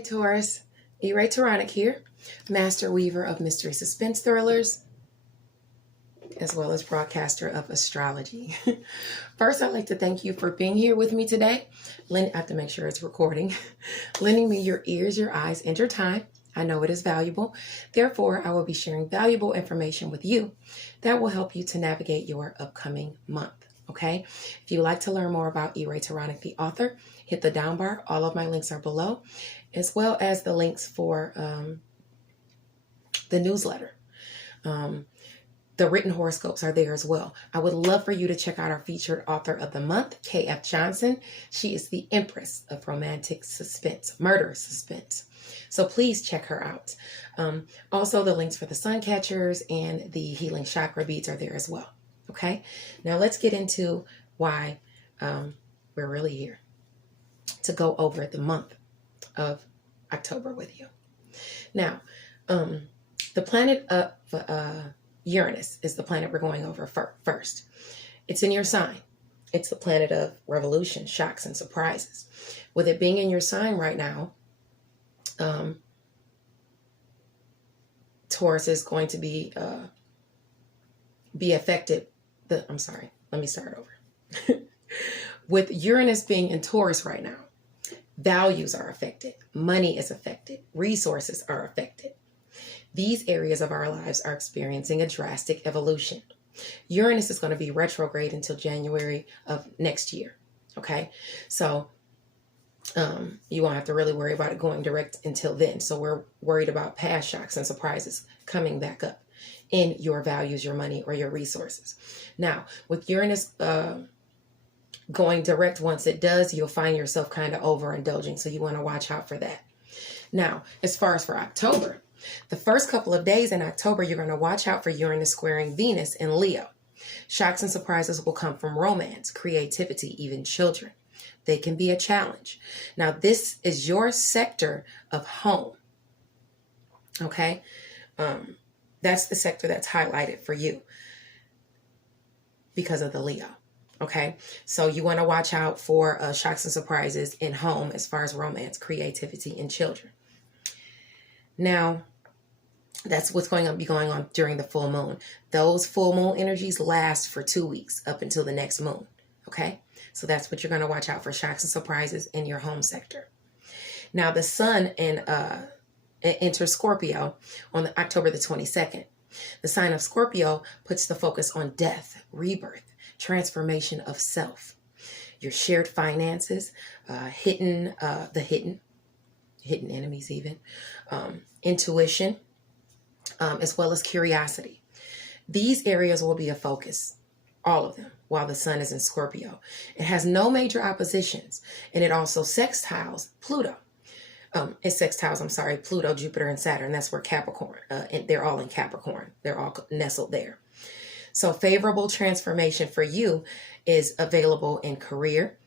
Hi Taurus, Enchantress here, master weaver of mystery suspense thrillers, as well as broadcaster of astrology. First, I'd like to thank you for being here with me today. I have to make sure it's recording. Lending me your ears, your eyes, and your time. I know it is valuable. Therefore, I will be sharing valuable information with you that will help you to navigate your upcoming month. Okay? If you'd like to learn more about Enchantress, the author, hit the down bar. All of my links are below, as well as the links for the newsletter. The written horoscopes are there as well. I would love for you to check out our featured author of the month, K.F. Johnson. She is the Empress of romantic suspense, murder suspense. So please check her out. Also, the links for the sun catchers and the healing chakra beads are there as well. Okay, now let's get into why we're really here to go over the month of October with you. Now, the planet of Uranus is the planet we're going over first. It's in your sign. It's the planet of revolution, shocks, and surprises. With it being in your sign right now, Taurus is going to be affected. I'm sorry, let me start over. With Uranus being in Taurus right now, values are affected, money is affected, resources are affected. These areas of our lives are experiencing a drastic evolution. Uranus is going to be retrograde until January of next year. Okay, so you won't have to really worry about it going direct until then. So we're worried about past shocks and surprises coming back up in your values, your money, or your resources. Now, with Uranus going direct, once it does, you'll find yourself kind of overindulging. So you want to watch out for that. Now, as far as for October, the first couple of days in October, you're going to watch out for Uranus squaring Venus in Leo. Shocks and surprises will come from romance, creativity, even children. They can be a challenge. Now, this is your sector of home. Okay? That's the sector that's highlighted for you because of the Leo. Okay? So you want to watch out for shocks and surprises in home as far as romance, creativity, and children. Now, that's what's going to be going on during the full moon. Those full moon energies last for 2 weeks up until the next moon. Okay? So that's what you're going to watch out for, shocks and surprises in your home sector. Now, the sun enters Scorpio on October the 22nd. The sign of Scorpio puts the focus on death, rebirth, transformation of self, your shared finances, hidden enemies even, intuition, as well as curiosity. These areas will be a focus, all of them, while the sun is in Scorpio. It has no major oppositions, and it also sextiles Pluto. Pluto, Jupiter, and Saturn. That's where Capricorn, and they're all in Capricorn. They're all nestled there. So favorable transformation for you is available in career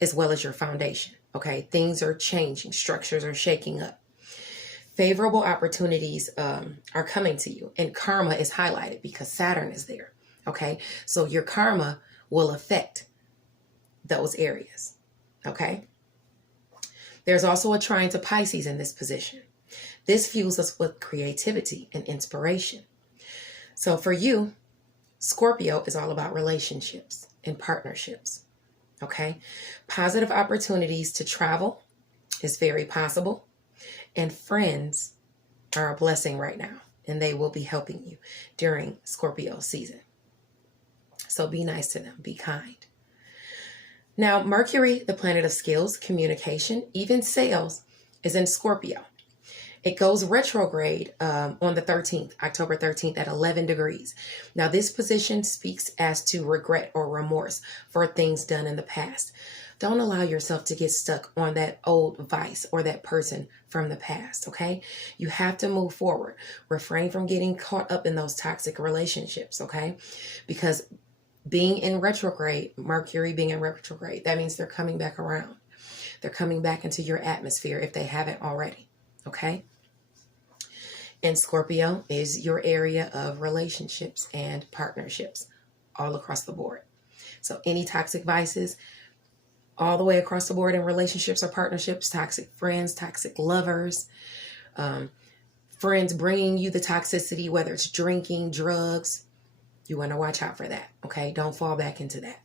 as well as your foundation. Okay, things are changing, structures are shaking up. Favorable opportunities are coming to you, and karma is highlighted because Saturn is there. Okay, so your karma will affect those areas. Okay, there's also a trine to Pisces in this position. This fuels us with creativity and inspiration. So for you, Scorpio is all about relationships and partnerships. Okay, positive opportunities to travel is very possible, and friends are a blessing right now, and they will be helping you during Scorpio season. So be nice to them, be kind. Now, Mercury, the planet of skills, communication, even sales, is in Scorpio. It goes retrograde on the 13th, October 13th at 11 degrees. Now, this position speaks as to regret or remorse for things done in the past. Don't allow yourself to get stuck on that old vice or that person from the past, okay? You have to move forward. Refrain from getting caught up in those toxic relationships, okay? Because being in retrograde, Mercury being in retrograde, that means they're coming back around. They're coming back into your atmosphere if they haven't already, okay? And Scorpio is your area of relationships and partnerships all across the board. So any toxic vices, all the way across the board in relationships or partnerships, toxic friends, toxic lovers, friends bringing you the toxicity, whether it's drinking, drugs. You want to watch out for that, okay? Don't fall back into that.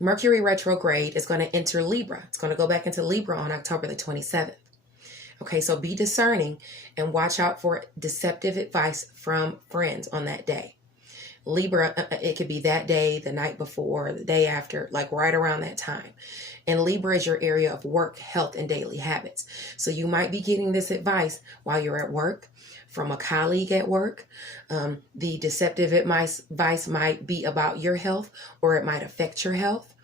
Mercury retrograde is going to enter Libra. It's going to go back into Libra on October the 27th. Okay, so be discerning and watch out for deceptive advice from friends on that day. Libra, it could be that day, the night before, the day after, like right around that time. And Libra is your area of work, health, and daily habits. So you might be getting this advice while you're at work, from a colleague at work. The deceptive advice might be about your health, or it might affect your health.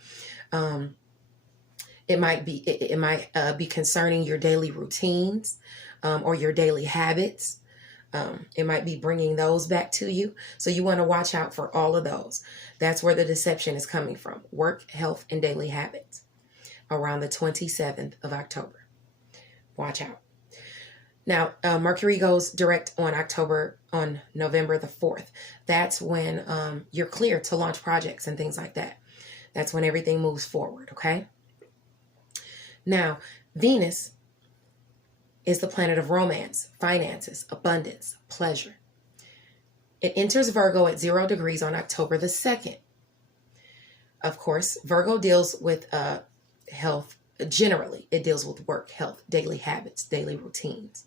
It might be concerning your daily routines, or your daily habits. It might be bringing those back to you. So you want to watch out for all of those. That's where the deception is coming from. Work, health, and daily habits around the 27th of October. Watch out. Now, Mercury goes direct on November the 4th. That's when you're clear to launch projects and things like that. That's when everything moves forward, okay? Now, Venus is the planet of romance, finances, abundance, pleasure. It enters Virgo at 0 degrees on October the 2nd. Of course, Virgo deals with health. Generally, it deals with work, health, daily habits, daily routines.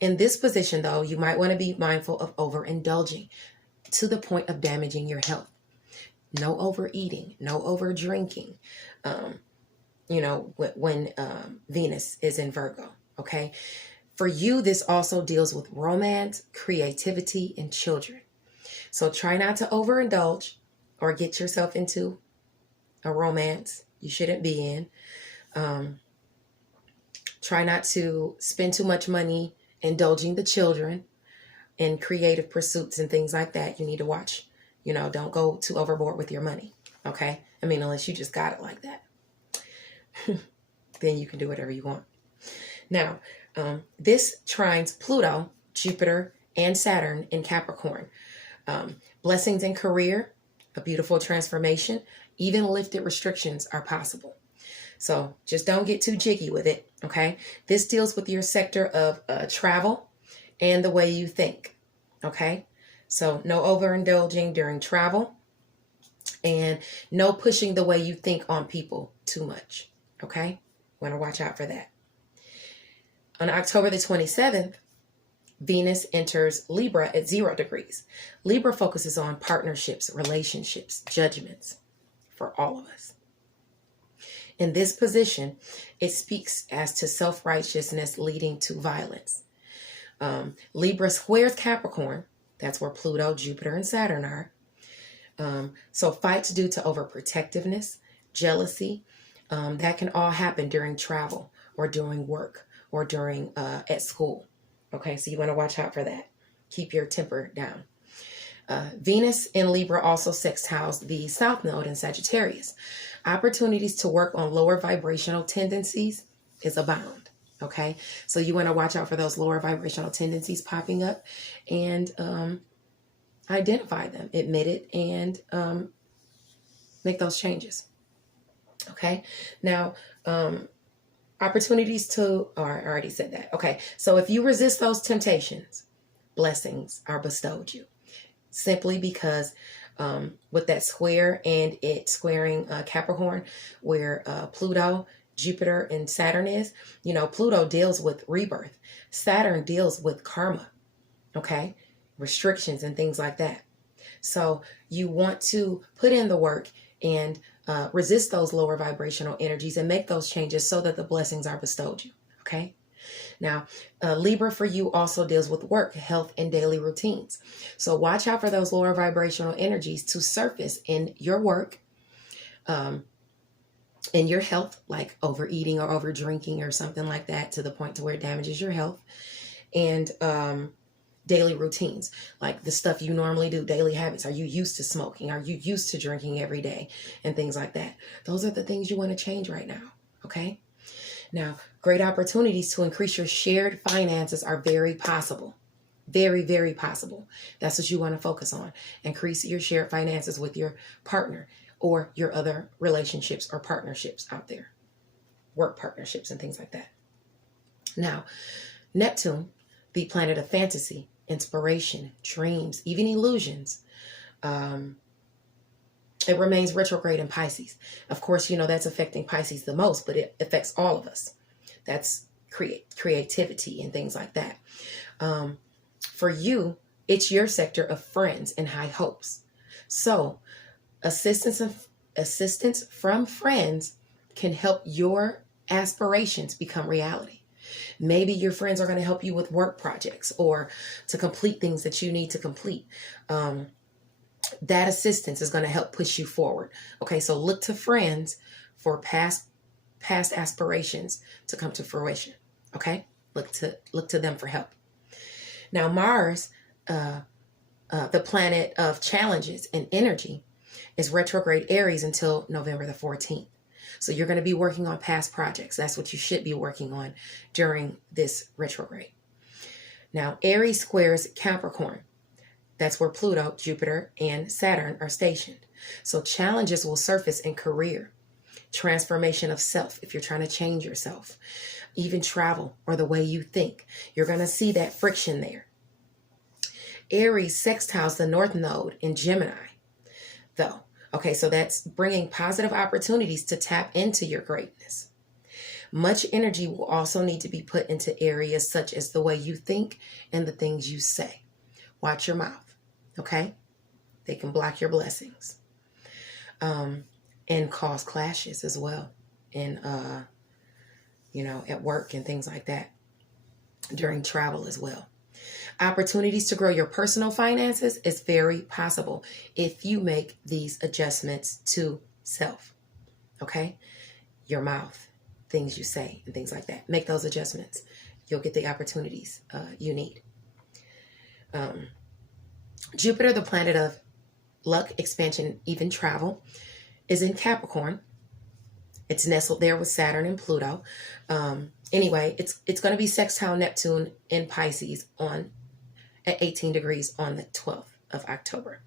In this position, though, you might want to be mindful of overindulging to the point of damaging your health. No overeating, no over drinking, when Venus is in Virgo. Okay. For you, this also deals with romance, creativity, and children. So try not to overindulge or get yourself into a romance you shouldn't be in. Try not to spend too much money indulging the children in creative pursuits and things like that. You need to watch, don't go too overboard with your money. Okay. I mean, unless you just got it like that, then you can do whatever you want. Now, this trines Pluto, Jupiter, and Saturn in Capricorn. Blessings in career, a beautiful transformation, even lifted restrictions are possible. So just don't get too jiggy with it, okay? This deals with your sector of travel and the way you think, okay? So no overindulging during travel and no pushing the way you think on people too much, okay? Want to watch out for that. On October the 27th, Venus enters Libra at 0 degrees. Libra focuses on partnerships, relationships, judgments for all of us. In this position, it speaks as to self-righteousness leading to violence. Libra squares Capricorn. That's where Pluto, Jupiter, and Saturn are. So fights due to overprotectiveness, jealousy, that can all happen during travel or during work or during at school. Okay, so you want to watch out for that. Keep your temper down. Venus in Libra also sextiles the South Node in Sagittarius. Opportunities to work on lower vibrational tendencies is abound. Okay, so you want to watch out for those lower vibrational tendencies popping up and identify them, admit it, and make those changes. Okay, now opportunities to, I already said that. Okay, so if you resist those temptations, blessings are bestowed you. Simply because with that square and it squaring Capricorn, where Pluto, Jupiter, and Saturn is, Pluto deals with rebirth. Saturn deals with karma, okay? Restrictions and things like that. So you want to put in the work and resist those lower vibrational energies and make those changes so that the blessings are bestowed you, okay? Now, Libra for you also deals with work, health, and daily routines. So watch out for those lower vibrational energies to surface in your work, in your health, like overeating or over drinking or something like that to the point to where it damages your health, and daily routines, like the stuff you normally do, daily habits. Are you used to smoking? Are you used to drinking every day and things like that? Those are the things you want to change right now, okay? Now, great opportunities to increase your shared finances are very possible. Very, very possible. That's what you want to focus on. Increase your shared finances with your partner or your other relationships or partnerships out there, work partnerships and things like that. Now, Neptune, the planet of fantasy, inspiration, dreams, even illusions, it remains retrograde in Pisces. Of course, that's affecting Pisces the most, but it affects all of us. That's creativity and things like that. For you, it's your sector of friends and high hopes. So assistance from friends can help your aspirations become reality. Maybe your friends are going to help you with work projects or to complete things that you need to complete. That assistance is going to help push you forward. Okay, so look to friends for past aspirations to come to fruition. Okay, look to them for help. Now, Mars, the planet of challenges and energy, is retrograde Aries until November the 14th. So you're going to be working on past projects. That's what you should be working on during this retrograde. Now, Aries squares Capricorn. That's where Pluto, Jupiter, and Saturn are stationed. So challenges will surface in career, transformation of self, if you're trying to change yourself, even travel or the way you think. You're going to see that friction there. Aries sextiles the North Node in Gemini, though. Okay, so that's bringing positive opportunities to tap into your greatness. Much energy will also need to be put into areas such as the way you think and the things you say. Watch your mouth, okay? They can block your blessings. And cause clashes as well in, at work and things like that, during travel as well. Opportunities to grow your personal finances is very possible if you make these adjustments to self, okay? Your mouth, things you say, and things like that. Make those adjustments. You'll get the opportunities you need. Jupiter, the planet of luck, expansion, even travel, is in Capricorn. It's nestled there with Saturn and Pluto. Anyway, it's going to be sextile Neptune in Pisces at 18 degrees on the 12th of October.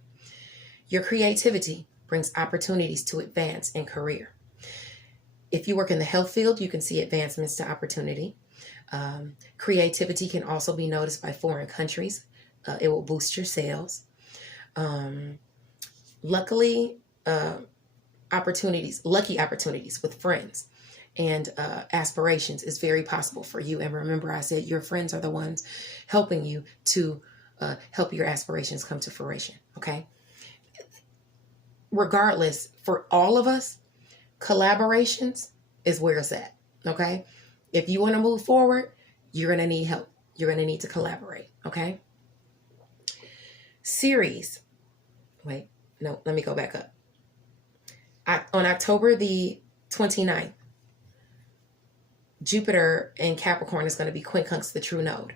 Your creativity brings opportunities to advance in career. If you work in the health field, you can see advancements to opportunity. Creativity can also be noticed by foreign countries. It will boost your sales. Lucky opportunities with friends and aspirations is very possible for you. And remember, I said your friends are the ones helping you to help your aspirations come to fruition. Okay. Regardless, for all of us, collaborations is where it's at. Okay. If you want to move forward, you're going to need help. You're going to need to collaborate. Okay. Let me go back up. On October the 29th, Jupiter in Capricorn is going to be quincunx the true node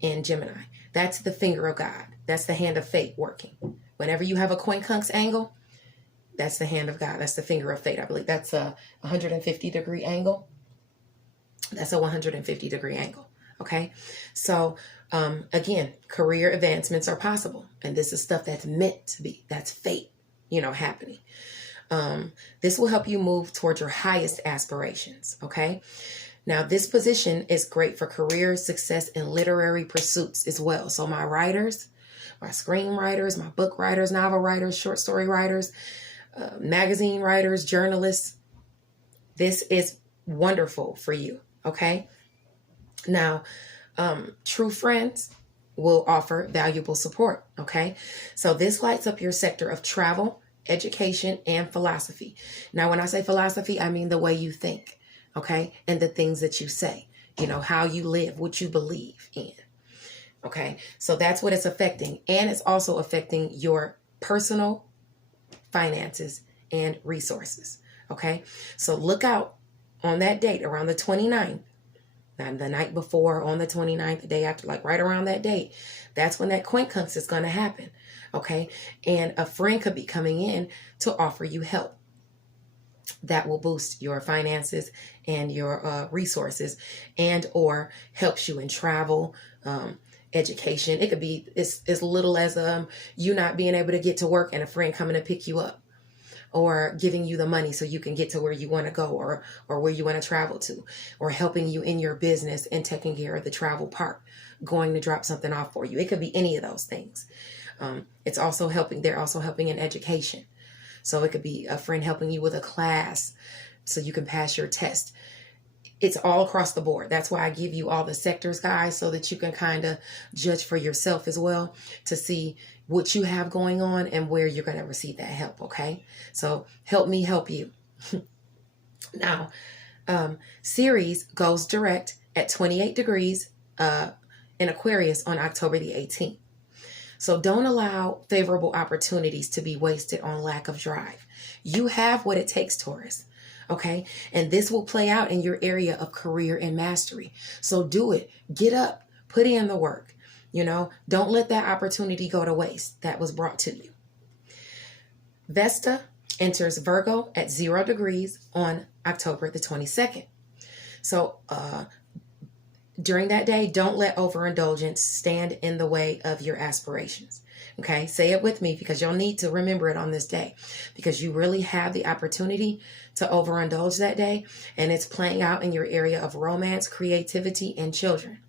in Gemini. That's the finger of God. That's the hand of fate working. Whenever you have a quincunx angle, that's the hand of God. That's the finger of fate. I believe that's a 150-degree angle. That's a 150-degree angle. Okay. So, again, career advancements are possible. And this is stuff that's meant to be. That's fate, happening. This will help you move towards your highest aspirations. Okay. Now, this position is great for career success and literary pursuits as well. So my writers, my screenwriters, my book writers, novel writers, short story writers, magazine writers, journalists, this is wonderful for you. Okay. Now, true friends will offer valuable support. Okay. So this lights up your sector of travel, education, and philosophy. Now, when I say philosophy, I mean the way you think. Okay. And the things that you say, how you live, what you believe in. Okay. So that's what it's affecting. And it's also affecting your personal finances and resources. Okay. So look out on that date around the 29th. Not the night before, on the 29th, the day after, like right around that date. That's when that quincunx is going to happen. Okay. And a friend could be coming in to offer you help. That will boost your finances and your resources, and or helps you in travel, education. It could be as little as you not being able to get to work and a friend coming to pick you up. or giving you the money so you can get to where you want to go, or where you want to travel to, or helping you in your business and taking care of the travel part, going to drop something off for you. It could be any of those things. It's also helping. They're also helping in education. So it could be a friend helping you with a class so you can pass your test. It's all across the board. That's why I give you all the sectors, guys, so that you can kind of judge for yourself as well to see what you have going on and where you're going to receive that help, okay? So help me help you. Now, Ceres goes direct at 28 degrees in Aquarius on October the 18th. So don't allow favorable opportunities to be wasted on lack of drive. You have what it takes, Taurus. Okay. And this will play out in your area of career and mastery. So do it. Get up, put in the work. Don't let that opportunity go to waste that was brought to you. Vesta enters Virgo at 0 degrees on October the 22nd. So, during that day, don't let overindulgence stand in the way of your aspirations. Okay, say it with me because you'll need to remember it on this day, because you really have the opportunity to overindulge that day, and it's playing out in your area of romance, creativity, and children.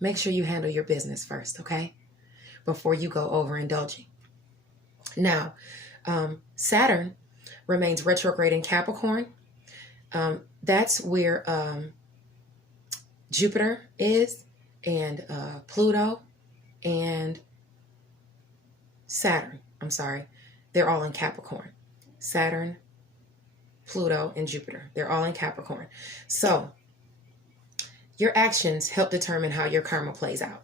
Make sure you handle your business first, okay, before you go overindulging. Now, Saturn remains retrograde in Capricorn. That's where Jupiter is, and Pluto and Saturn. They're all in Capricorn. Saturn, Pluto, and Jupiter. They're all in Capricorn. So your actions help determine how your karma plays out.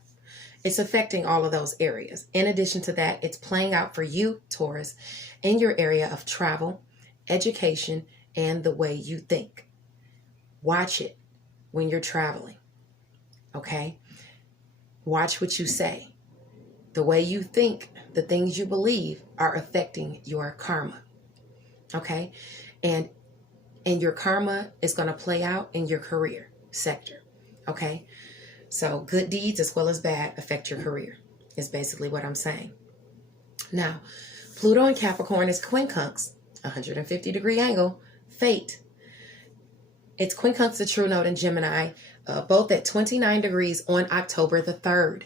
It's affecting all of those areas. In addition to that, it's playing out for you, Taurus, in your area of travel, education, and the way you think. Watch it when you're traveling. Okay? Watch what you say. The way you think, the things you believe are affecting your karma. Okay? And your karma is going to play out in your career sector. Okay? So good deeds as well as bad affect your career, is basically what I'm saying. Now, Pluto in Capricorn is quincunx, 150-degree angle, fate. It's quincunx the true note in Gemini, both at 29 degrees on October the 3rd.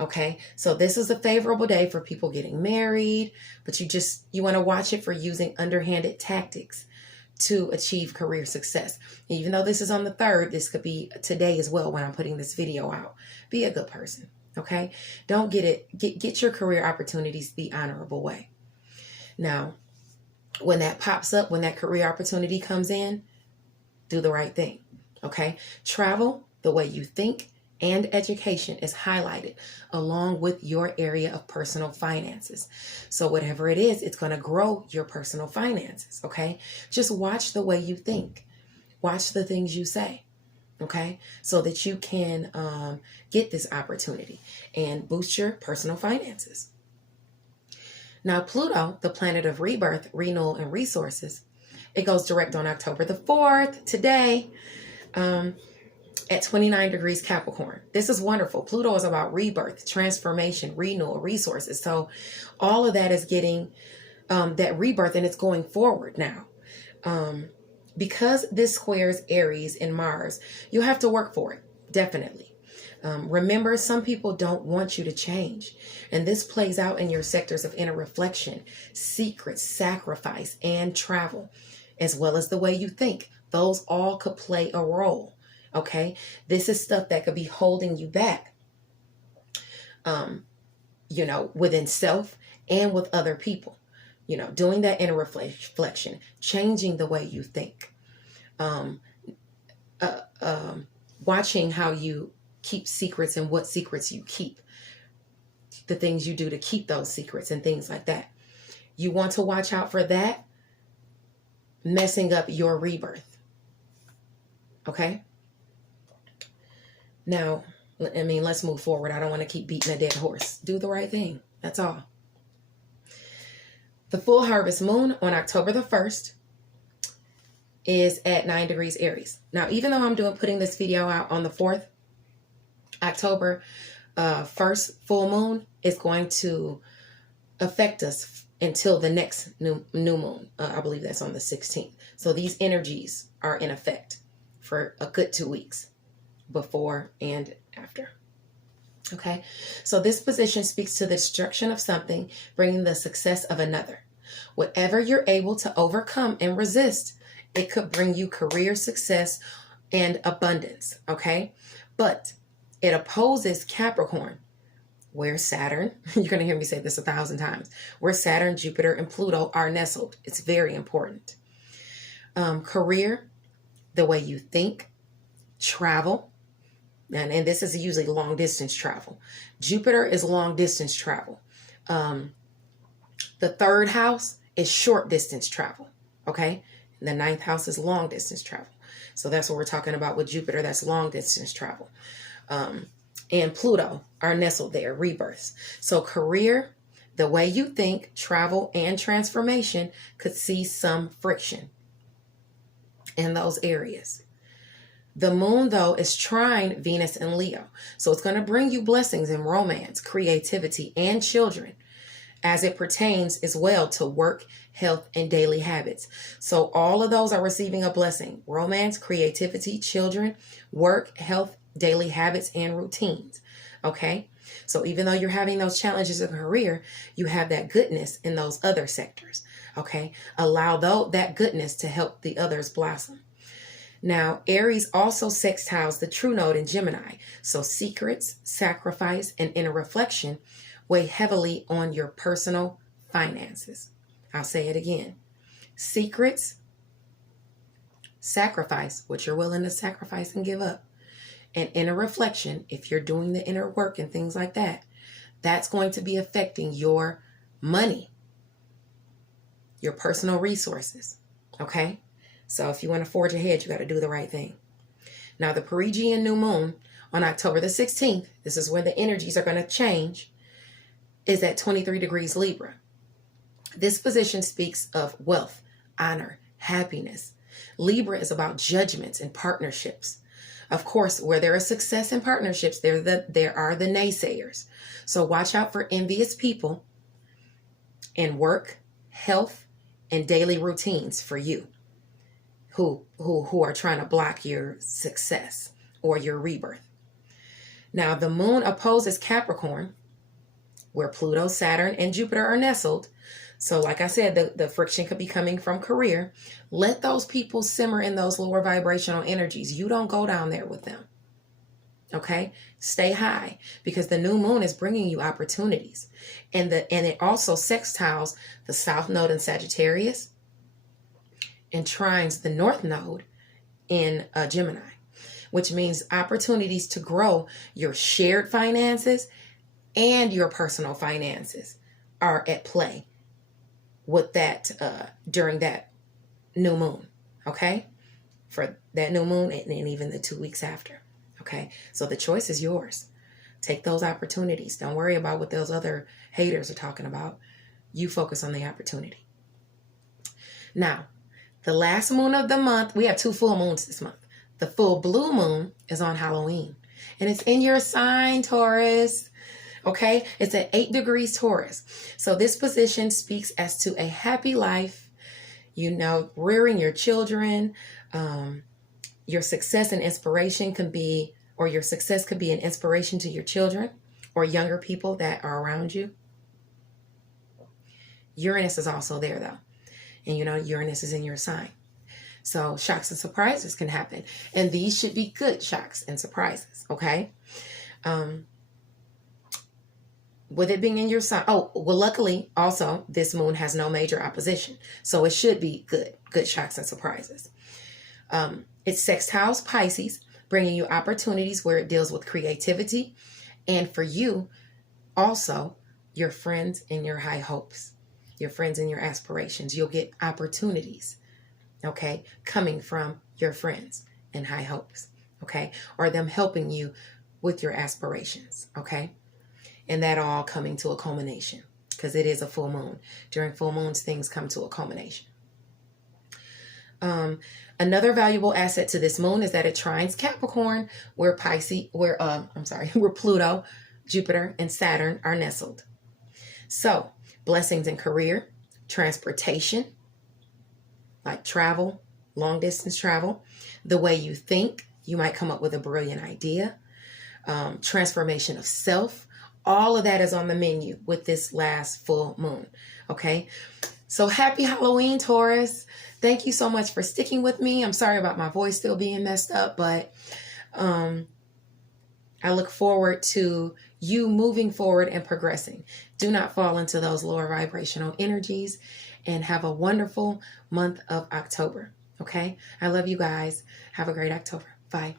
Okay, so this is a favorable day for people getting married, but you want to watch it for using underhanded tactics to achieve career success. Even though this is on the 3rd, this could be today as well when I'm putting this video out. Be a good person, okay? Don't get your career opportunities the honorable way. Now, when that pops up, when that career opportunity comes in, do the right thing, okay? Travel, the way you think, and education is highlighted along with your area of personal finances. So whatever it is, it's going to grow your personal finances, okay? Just watch the way you think. Watch the things you say, okay? So that you can get this opportunity and boost your personal finances. Now, Pluto, the planet of rebirth, renewal, and resources, it goes direct on October the 4th, today, at 29 degrees Capricorn. This is wonderful. Pluto is about rebirth, transformation, renewal, resources. So all of that is getting that rebirth, and it's going forward now. Because this squares Aries and Mars, you have to work for it, definitely. Remember, some people don't want you to change. And this plays out in your sectors of inner reflection, secrets, sacrifice, and travel, as well as the way you think. Those all could play a role. Okay, this is stuff that could be holding you back, within self and with other people, doing that inner reflection, changing the way you think, watching how you keep secrets and what secrets you keep, the things you do to keep those secrets and things like that. You want to watch out for that messing up your rebirth. Okay. Now, let's move forward. I don't want to keep beating a dead horse. Do the right thing. That's all. The full harvest moon on October the 1st is at 9 degrees Aries. Now, even though I'm putting this video out on the 4th, October 1st full moon is going to affect us until the next new moon. I believe that's on the 16th. So these energies are in effect for a good 2 weeks, before and after. Okay, so this position speaks to the destruction of something, bringing the success of another. Whatever you're able to overcome and resist, it could bring you career success and abundance. Okay, but it opposes Capricorn, where Saturn, you're going to hear me say this 1,000 times, where Saturn, Jupiter, and Pluto are nestled. It's very important. Career, the way you think, travel, and this is usually long distance travel. Jupiter is long distance travel. The third house is short distance travel. Okay. And the ninth house is long distance travel. So that's what we're talking about with Jupiter. That's long distance travel. And Pluto are nestled there, rebirths. So career, the way you think, travel, and transformation could see some friction in those areas. The moon, though, is trine Venus and Leo. So it's going to bring you blessings in romance, creativity, and children, as it pertains as well to work, health, and daily habits. So all of those are receiving a blessing: romance, creativity, children, work, health, daily habits, and routines. Okay? So even though you're having those challenges in career, you have that goodness in those other sectors. Okay? Allow that goodness to help the others blossom. Now, Aries also sextiles the true node in Gemini. So secrets, sacrifice, and inner reflection weigh heavily on your personal finances. I'll say it again. Secrets, sacrifice, what you're willing to sacrifice and give up, and inner reflection, if you're doing the inner work and things like that, that's going to be affecting your money, your personal resources. Okay? So if you want to forge ahead, you got to do the right thing. Now, the Perigean new moon on October the 16th, this is where the energies are going to change, is at 23 degrees Libra. This position speaks of wealth, honor, happiness. Libra is about judgments and partnerships. Of course, where there is success in partnerships, there are the naysayers. So watch out for envious people in work, health, and daily routines for you who are trying to block your success or your rebirth. Now, the moon opposes Capricorn, where Pluto, Saturn, and Jupiter are nestled. So like I said, the friction could be coming from career. Let those people simmer in those lower vibrational energies. You don't go down there with them. Okay? Stay high, because the new moon is bringing you opportunities. And it also sextiles the south node in Sagittarius and trines the north node in Gemini, which means opportunities to grow your shared finances and your personal finances are at play with that during that new moon. Okay? For that new moon and even the 2 weeks after. Okay? So the choice is yours. Take those opportunities. Don't worry about what those other haters are talking about. You focus on the opportunity. Now, the last moon of the month, we have 2 full moons this month. The full blue moon is on Halloween. And it's in your sign, Taurus. Okay? It's at 8 degrees Taurus. So this position speaks as to a happy life, rearing your children. Your success and inspiration can be, or your success could be an inspiration to your children or younger people that are around you. Uranus is also there, though. And Uranus is in your sign. So shocks and surprises can happen. And these should be good shocks and surprises, okay? With it being in your sign. Oh, well, luckily, also, this moon has no major opposition. So it should be good shocks and surprises. It sextiles Pisces, bringing you opportunities where it deals with creativity. And for you, also, your friends and your high hopes. Your friends and your aspirations. You'll get opportunities, okay, coming from your friends and high hopes, okay, or them helping you with your aspirations, okay, and that all coming to a culmination, because it is a full moon. During full moons, things come to a culmination. Another valuable asset to this moon is that it trines Capricorn, where Pluto, Jupiter, and Saturn are nestled. So, blessings in career, transportation, like travel, long distance travel, the way you think. You might come up with a brilliant idea. Transformation of self. All of that is on the menu with this last full moon. Okay. So happy Halloween, Taurus. Thank you so much for sticking with me. I'm sorry about my voice still being messed up, but I look forward to you moving forward and progressing. Do not fall into those lower vibrational energies, and have a wonderful month of October. Okay. I love you guys. Have a great October. Bye.